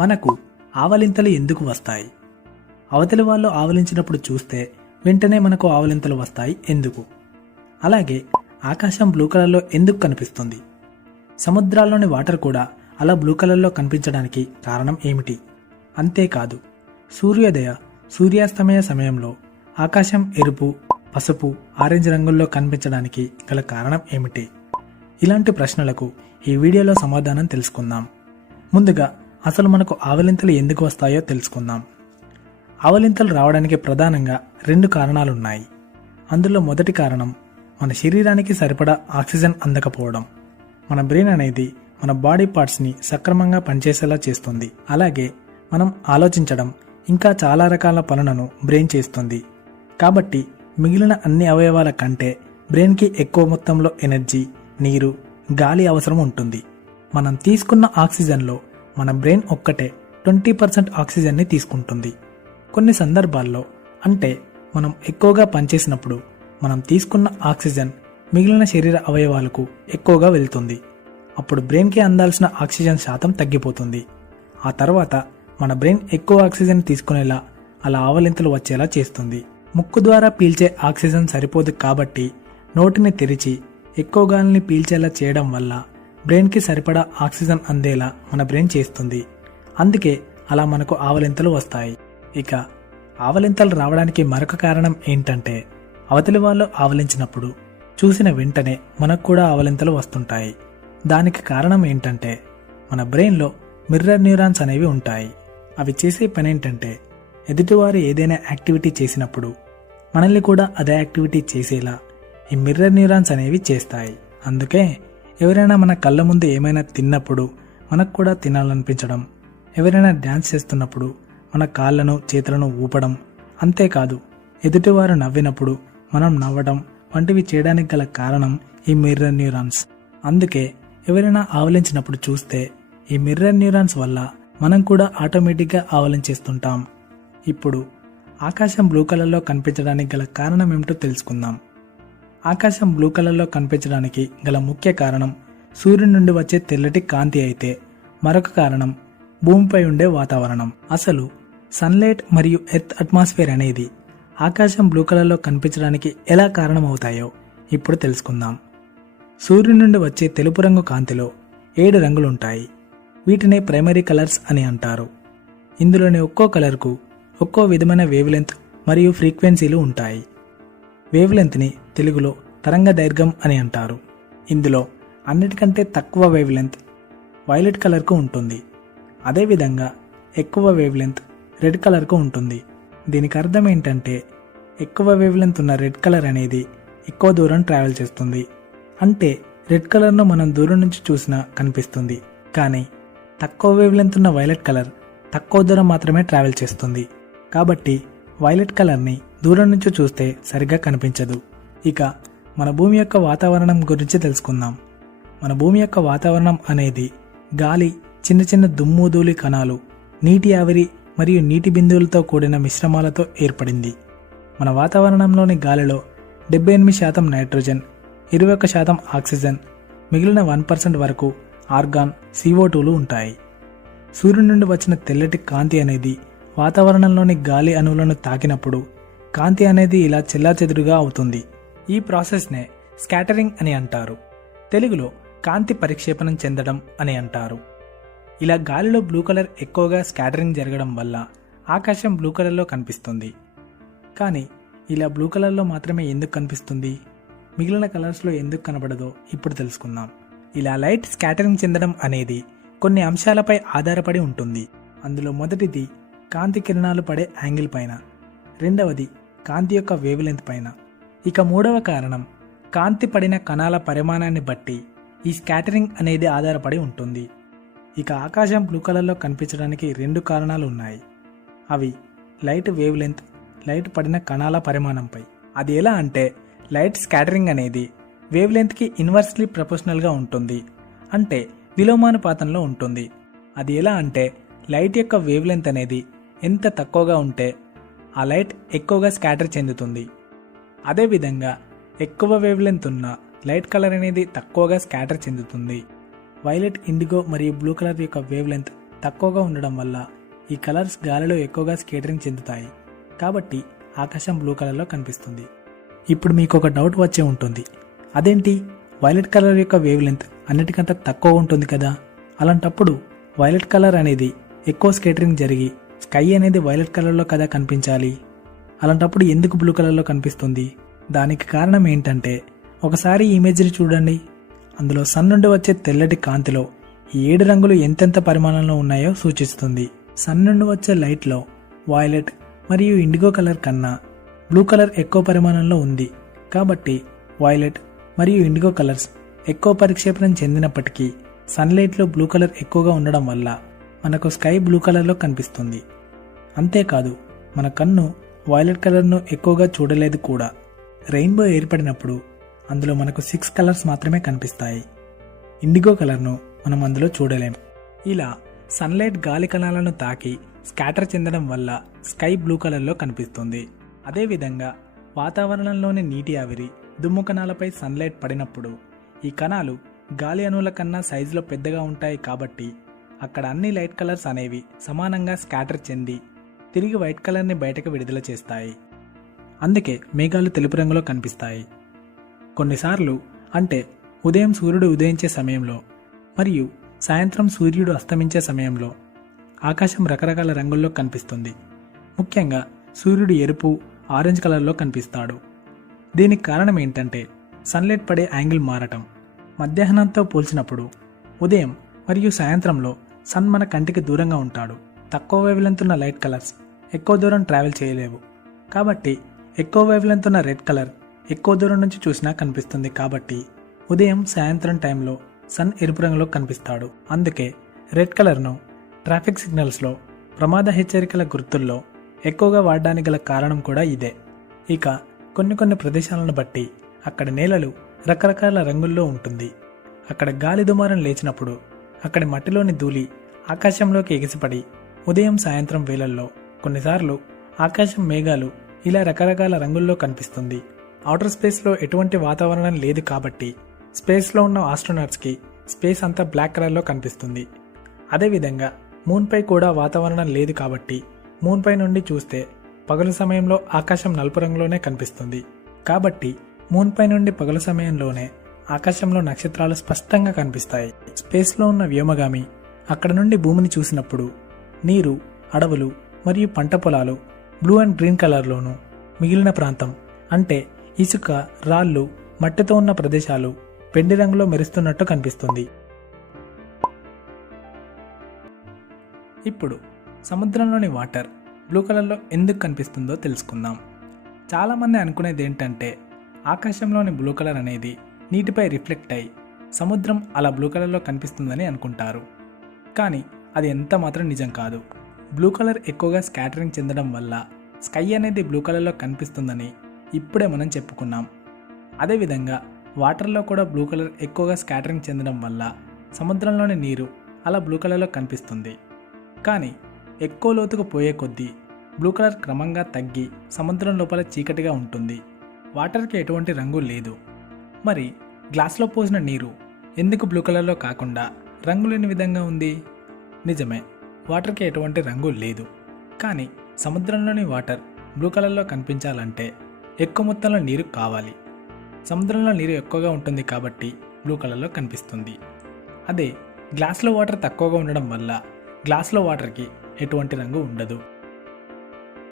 మనకు ఆవలింతలు ఎందుకు వస్తాయి? అవతలి వాళ్ళు ఆవలించినప్పుడు చూస్తే వెంటనే మనకు ఆవలింతలు వస్తాయి ఎందుకు? అలాగే ఆకాశం బ్లూ కలర్లో ఎందుకు కనిపిస్తుంది? సముద్రాల్లోని వాటర్ కూడా అలా బ్లూ కలర్లో కనిపించడానికి కారణం ఏమిటి? అంతేకాదు, సూర్యాస్తమయ సమయంలో ఆకాశం ఎరుపు, పసుపు, ఆరెంజ్ రంగుల్లో కనిపించడానికి గల కారణం ఏమిటి? ఇలాంటి ప్రశ్నలకు ఈ వీడియోలో సమాధానం తెలుసుకుందాం. ముందుగా అసలు మనకు ఆవలింతలు ఎందుకు వస్తాయో తెలుసుకుందాం. ఆవలింతలు రావడానికి ప్రధానంగా 2 కారణాలున్నాయి. అందులో మొదటి కారణం మన శరీరానికి సరిపడా ఆక్సిజన్ అందకపోవడం. మన బ్రెయిన్ అనేది మన బాడీ పార్ట్స్ని సక్రమంగా పనిచేసేలా చేస్తుంది. అలాగే మనం ఆలోచించడం, ఇంకా చాలా రకాల పనులను బ్రెయిన్ చేస్తుంది. కాబట్టి మిగిలిన అన్ని అవయవాల కంటే బ్రెయిన్కి ఎక్కువ మొత్తంలో ఎనర్జీ, నీరు, గాలి అవసరం ఉంటుంది. మనం తీసుకున్న ఆక్సిజన్లో మన బ్రెయిన్ ఒక్కటే 20% ఆక్సిజన్ని తీసుకుంటుంది. కొన్ని సందర్భాల్లో, అంటే మనం ఎక్కువగా పనిచేసినప్పుడు మనం తీసుకున్న ఆక్సిజన్ మిగిలిన శరీర అవయవాలకు ఎక్కువగా వెళ్తుంది. అప్పుడు బ్రెయిన్కి అందాల్సిన ఆక్సిజన్ శాతం తగ్గిపోతుంది. ఆ తర్వాత మన బ్రెయిన్ ఎక్కువ ఆక్సిజన్ తీసుకునేలా అలా ఆవలింతలు వచ్చేలా చేస్తుంది. ముక్కు ద్వారా పీల్చే ఆక్సిజన్ సరిపోదు కాబట్టి నోటిని తెరిచి ఎక్కువ గాలిని పీల్చేలా చేయడం వల్ల బ్రెయిన్కి సరిపడా ఆక్సిజన్ అందేలా మన బ్రెయిన్ చేస్తుంది. అందుకే అలా మనకు ఆవలింతలు వస్తాయి. ఇక ఆవలింతలు రావడానికి మరొక కారణం ఏంటంటే, అవతలి వాళ్ళు ఆవలించినప్పుడు చూసిన వెంటనే మనకు కూడా ఆవలింతలు వస్తుంటాయి. దానికి కారణం ఏంటంటే, మన బ్రెయిన్లో మిర్రర్ న్యూరాన్స్ అనేవి ఉంటాయి. అవి చేసే పనేంటంటే, ఎదుటివారు ఏదైనా యాక్టివిటీ చేసినప్పుడు మనల్ని కూడా అదే యాక్టివిటీ చేసేలా ఈ మిర్రర్ న్యూరాన్స్ అనేవి చేస్తాయి. అందుకే ఎవరైనా మన కళ్ళ ముందు ఏమైనా తిన్నప్పుడు మనకు కూడా తినాలనిపించడం, ఎవరైనా డ్యాన్స్ చేస్తున్నప్పుడు మన కాళ్ళను చేతులను ఊపడం, అంతేకాదు ఎదుటివారు నవ్వినప్పుడు మనం నవ్వడం వంటివి చేయడానికి గల కారణం ఈ మిర్రర్ న్యూరాన్స్. అందుకే ఎవరైనా ఆవలించినప్పుడు చూస్తే ఈ మిర్రర్ న్యూరాన్స్ వల్ల మనం కూడా ఆటోమేటిక్గా ఆవలించేస్తుంటాం. ఇప్పుడు ఆకాశం బ్లూ కలర్లో కనిపించడానికి గల కారణం ఏమిటో తెలుసుకుందాం. ఆకాశం బ్లూ కలర్లో కనిపించడానికి గల ముఖ్య కారణం సూర్యుడి నుండి వచ్చే తెల్లటి కాంతి అయితే, మరొక కారణం భూమిపై ఉండే వాతావరణం. అసలు సన్లైట్ మరియు ఎర్త్ అట్మాస్ఫియర్ అనేది ఆకాశం బ్లూ కలర్లో కనిపించడానికి ఎలా కారణమవుతాయో ఇప్పుడు తెలుసుకుందాం. సూర్యుడి నుండి వచ్చే తెలుపు రంగు కాంతిలో 7 రంగులుంటాయి. వీటిని ప్రైమరీ కలర్స్ అని అంటారు. ఇందులోని ఒక్కో కలర్కు ఒక్కో విధమైన వేవ్ లెంత్ మరియు ఫ్రీక్వెన్సీలు ఉంటాయి. వేవ్ లెంత్ని తెలుగులో తరంగ దైర్ఘ్యం అని అంటారు. ఇందులో అన్నిటికంటే తక్కువ వేవ్ లెంత్ వైలెట్ కలర్కు ఉంటుంది. అదేవిధంగా ఎక్కువ వేవ్ లెంత్ రెడ్ కలర్కు ఉంటుంది. దీనికి అర్థం ఏంటంటే, ఎక్కువ వేవ్ లెంత్ ఉన్న రెడ్ కలర్ అనేది ఎక్కువ దూరం ట్రావెల్ చేస్తుంది. అంటే రెడ్ కలర్ను మనం దూరం నుంచి చూసినా కనిపిస్తుంది. కానీ తక్కువ వేవ్ లెంత్ ఉన్న వైలెట్ కలర్ తక్కువ దూరం మాత్రమే ట్రావెల్ చేస్తుంది. కాబట్టి వైలెట్ కలర్ని దూరం నుంచి చూస్తే సరిగ్గా కనిపించదు. ఇక మన భూమి యొక్క వాతావరణం గురించి తెలుసుకుందాం. మన భూమి యొక్క వాతావరణం అనేది గాలి, చిన్న చిన్న దుమ్ము ధూళి కణాలు, నీటి ఆవిరి మరియు నీటి బిందువులతో కూడిన మిశ్రమాలతో ఏర్పడింది. మన వాతావరణంలోని గాలిలో 78% నైట్రోజన్, 21% ఆక్సిజన్, మిగిలిన 1% వరకు ఆర్గాన్, CO2లు ఉంటాయి. సూర్యుడి నుండి వచ్చిన తెల్లటి కాంతి అనేది వాతావరణంలోని గాలి అణువులను తాకినప్పుడు కాంతి అనేది ఇలా చెల్లాచెదురుగా అవుతుంది. ఈ ప్రాసెస్నే స్కాటరింగ్ అని అంటారు. తెలుగులో కాంతి పరిక్షేపణం చెందడం అని అంటారు. ఇలా గాలిలో బ్లూ కలర్ ఎక్కువగా స్కాటరింగ్ జరగడం వల్ల ఆకాశం బ్లూ కలర్లో కనిపిస్తుంది. కానీ ఇలా బ్లూ కలర్లో మాత్రమే ఎందుకు కనిపిస్తుంది, మిగిలిన కలర్స్లో ఎందుకు కనబడదో ఇప్పుడు తెలుసుకుందాం. ఇలా లైట్ స్కాటరింగ్ చెందడం అనేది కొన్ని అంశాలపై ఆధారపడి ఉంటుంది. అందులో మొదటిది కాంతి కిరణాలు పడే యాంగిల్ పైన, రెండవది కాంతి యొక్క వేవ్ లెంత్ పైన, ఇక మూడవ కారణం కాంతి పడిన కణాల పరిమాణాన్ని బట్టి ఈ స్కాటరింగ్ అనేది ఆధారపడి ఉంటుంది. ఇక ఆకాశం బ్లూ కలర్లో కనిపించడానికి 2 కారణాలు ఉన్నాయి. అవి లైట్ వేవ్ లెంత్, లైట్ పడిన కణాల పరిమాణంపై. అది ఎలా అంటే, లైట్ స్కాటరింగ్ అనేది వేవ్ లెంత్కి ఇన్వర్స్లీ ప్రపోర్షనల్గా ఉంటుంది. అంటే విలోమానుపాతంలో ఉంటుంది. అది ఎలా అంటే, లైట్ యొక్క వేవ్ లెంత్ అనేది ఎంత తక్కువగా ఉంటే ఆ లైట్ ఎక్కువగా స్కాటర్ చెందుతుంది. అదేవిధంగా ఎక్కువ వేవ్ లెంత్ ఉన్న లైట్ కలర్ అనేది తక్కువగా స్కాటర్ చెందుతుంది. వైలెట్, ఇండిగో మరియు బ్లూ కలర్ యొక్క వేవ్ లెంత్ తక్కువగా ఉండడం వల్ల ఈ కలర్స్ గాలిలో ఎక్కువగా స్కేటరింగ్ చెందుతాయి. కాబట్టి ఆకాశం బ్లూ కలర్లో కనిపిస్తుంది. ఇప్పుడు మీకు ఒక డౌట్ వచ్చే ఉంటుంది, అదేంటి వైలెట్ కలర్ యొక్క వేవ్ లెంత్ అన్నిటికంటే తక్కువ ఉంటుంది కదా, అలాంటప్పుడు వైలెట్ కలర్ అనేది ఎక్కువ స్కేటరింగ్ జరిగి స్కై అనేది వైలెట్ కలర్లో కదా కనిపించాలి, అలాంటప్పుడు ఎందుకు బ్లూ కలర్లో కనిపిస్తుంది? దానికి కారణం ఏంటంటే ఒకసారి ఈ ఇమేజ్ని చూడండి. అందులో సన్ నుండి వచ్చే తెల్లటి కాంతిలో ఈ 7 రంగులు ఎంతెంత పరిమాణంలో ఉన్నాయో సూచిస్తుంది. సన్ నుండి వచ్చే లైట్లో వైలెట్ మరియు ఇండిగో కలర్ కన్నా బ్లూ కలర్ ఎక్కువ పరిమాణంలో ఉంది. కాబట్టి వైలెట్ మరియు ఇండిగో కలర్స్ ఎక్కువ పరిక్షేపణం చెందినప్పటికీ సన్లైట్లో బ్లూ కలర్ ఎక్కువగా ఉండడం వల్ల మనకు స్కై బ్లూ కలర్లో కనిపిస్తుంది. అంతేకాదు మన కన్ను వైలెట్ కలర్ను ఎక్కువగా చూడలేదు కూడా. రెయిన్బో ఏర్పడినప్పుడు అందులో మనకు 6 కలర్స్ మాత్రమే కనిపిస్తాయి. ఇండిగో కలర్ను మనం అందులో చూడలేం. ఇలా సన్లైట్ గాలి కణాలను తాకి స్కాటర్ చెందడం వల్ల స్కై బ్లూ కలర్లో కనిపిస్తుంది. అదేవిధంగా వాతావరణంలోని నీటి ఆవిరి, దుమ్ము కణాలపై సన్లైట్ పడినప్పుడు ఈ కణాలు గాలి అణువుల కన్నా సైజులో పెద్దగా ఉంటాయి. కాబట్టి అక్కడ అన్ని లైట్ కలర్స్ అనేవి సమానంగా స్కాటర్ చెంది తిరిగి వైట్ కలర్ని బయటకు విడుదల చేస్తాయి. అందుకే మేఘాలు తెలుపు రంగులో కనిపిస్తాయి. కొన్నిసార్లు అంటే ఉదయం సూర్యుడు ఉదయించే సమయంలో మరియు సాయంత్రం సూర్యుడు అస్తమించే సమయంలో ఆకాశం రకరకాల రంగుల్లో కనిపిస్తుంది. ముఖ్యంగా సూర్యుడు ఎరుపు, ఆరెంజ్ కలర్లో కనిపిస్తాడు. దీనికి కారణం ఏంటంటే సన్లైట్ పడే యాంగిల్ మారటం. మధ్యాహ్నంతో పోల్చినప్పుడు ఉదయం మరియు సాయంత్రంలో సన్ మన కంటికి దూరంగా ఉంటాడు. తక్కువ వేవ్లెంత్ ఉన్న లైట్ కలర్స్ ఎక్కువ దూరం ట్రావెల్ చేయలేవు. కాబట్టి ఎక్కువ వేవ్లెంత్ ఉన్న రెడ్ కలర్ ఎక్కువ దూరం నుంచి చూసినా కనిపిస్తుంది. కాబట్టి ఉదయం సాయంత్రం టైంలో సన్ ఎరుపు రంగులో కనిపిస్తాడు. అందుకే రెడ్ కలర్ను ట్రాఫిక్ సిగ్నల్స్లో, ప్రమాద హెచ్చరికల గుర్తుల్లో ఎక్కువగా వాడడానికి గల కారణం కూడా ఇదే. ఇక కొన్ని ప్రదేశాలను బట్టి అక్కడ నేలలు రకరకాల రంగుల్లో ఉంటుంది. అక్కడ గాలి దుమారం లేచినప్పుడు అక్కడి మట్టిలోని ధూళి ఆకాశంలోకి ఎగిసిపడి ఉదయం సాయంత్రం వేళల్లో కొన్నిసార్లు ఆకాశం మేఘాలు ఇలా రకరకాల రంగుల్లో కనిపిస్తుంది. ఔటర్ స్పేస్లో ఎటువంటి వాతావరణం లేదు కాబట్టి స్పేస్లో ఉన్న ఆస్ట్రోనాట్స్కి స్పేస్ అంతా బ్లాక్ కలర్లో కనిపిస్తుంది. అదేవిధంగా మూన్పై కూడా వాతావరణం లేదు కాబట్టి మూన్పై నుండి చూస్తే పగలు సమయంలో ఆకాశం నలుపు రంగులోనే కనిపిస్తుంది. కాబట్టి మూన్పై నుండి పగలు సమయంలోనే ఆకాశంలో నక్షత్రాలు స్పష్టంగా కనిపిస్తాయి. స్పేస్లో ఉన్న వ్యోమగామి అక్కడ నుండి భూమిని చూసినప్పుడు నీరు, అడవులు మరియు పంట పొలాలు బ్లూ అండ్ గ్రీన్ కలర్లోను, మిగిలిన ప్రాంతం అంటే ఇసుక, రాళ్ళు, మట్టితో ఉన్న ప్రదేశాలు వెండి రంగులో మెరుస్తున్నట్టు కనిపిస్తుంది. ఇప్పుడు సముద్రంలోని వాటర్ బ్లూ కలర్లో ఎందుకు కనిపిస్తుందో తెలుసుకుందాం. చాలామంది అనుకునేది ఏంటంటే ఆకాశంలోని బ్లూ కలర్ అనేది నీటిపై రిఫ్లెక్ట్ అయి సముద్రం అలా బ్లూ కలర్లో కనిపిస్తుందని అనుకుంటారు. కానీ అది ఎంత మాత్రం నిజం కాదు. బ్లూ కలర్ ఎక్కువగా స్కాటరింగ్ చెందడం వల్ల స్కై అనేది బ్లూ కలర్లో కనిపిస్తుందని ఇప్పుడే మనం చెప్పుకున్నాం. అదేవిధంగా వాటర్లో కూడా బ్లూ కలర్ ఎక్కువగా స్కాటరింగ్ చెందడం వల్ల సముద్రంలోని నీరు అలా బ్లూ కలర్లో కనిపిస్తుంది. కానీ ఎక్కువ లోతుకు పోయే కొద్దీ బ్లూ కలర్ క్రమంగా తగ్గి సముద్రం లోపల చీకటిగా ఉంటుంది. వాటర్కి ఎటువంటి రంగు లేదు. మరి గ్లాస్లో పోసిన నీరు ఎందుకు బ్లూ కలర్లో కాకుండా రంగు లేని విధంగా ఉంది? నిజమే, వాటర్కి ఎటువంటి రంగు లేదు. కానీ సముద్రంలోని వాటర్ బ్లూ కలర్లో కనిపించాలంటే ఎక్కువ మొత్తంలో నీరు కావాలి. సముద్రంలో నీరు ఎక్కువగా ఉంటుంది కాబట్టి బ్లూ కలర్లో కనిపిస్తుంది. అదే గ్లాస్లో వాటర్ తక్కువగా ఉండడం వల్ల గ్లాస్లో వాటర్కి ఎటువంటి రంగు ఉండదు.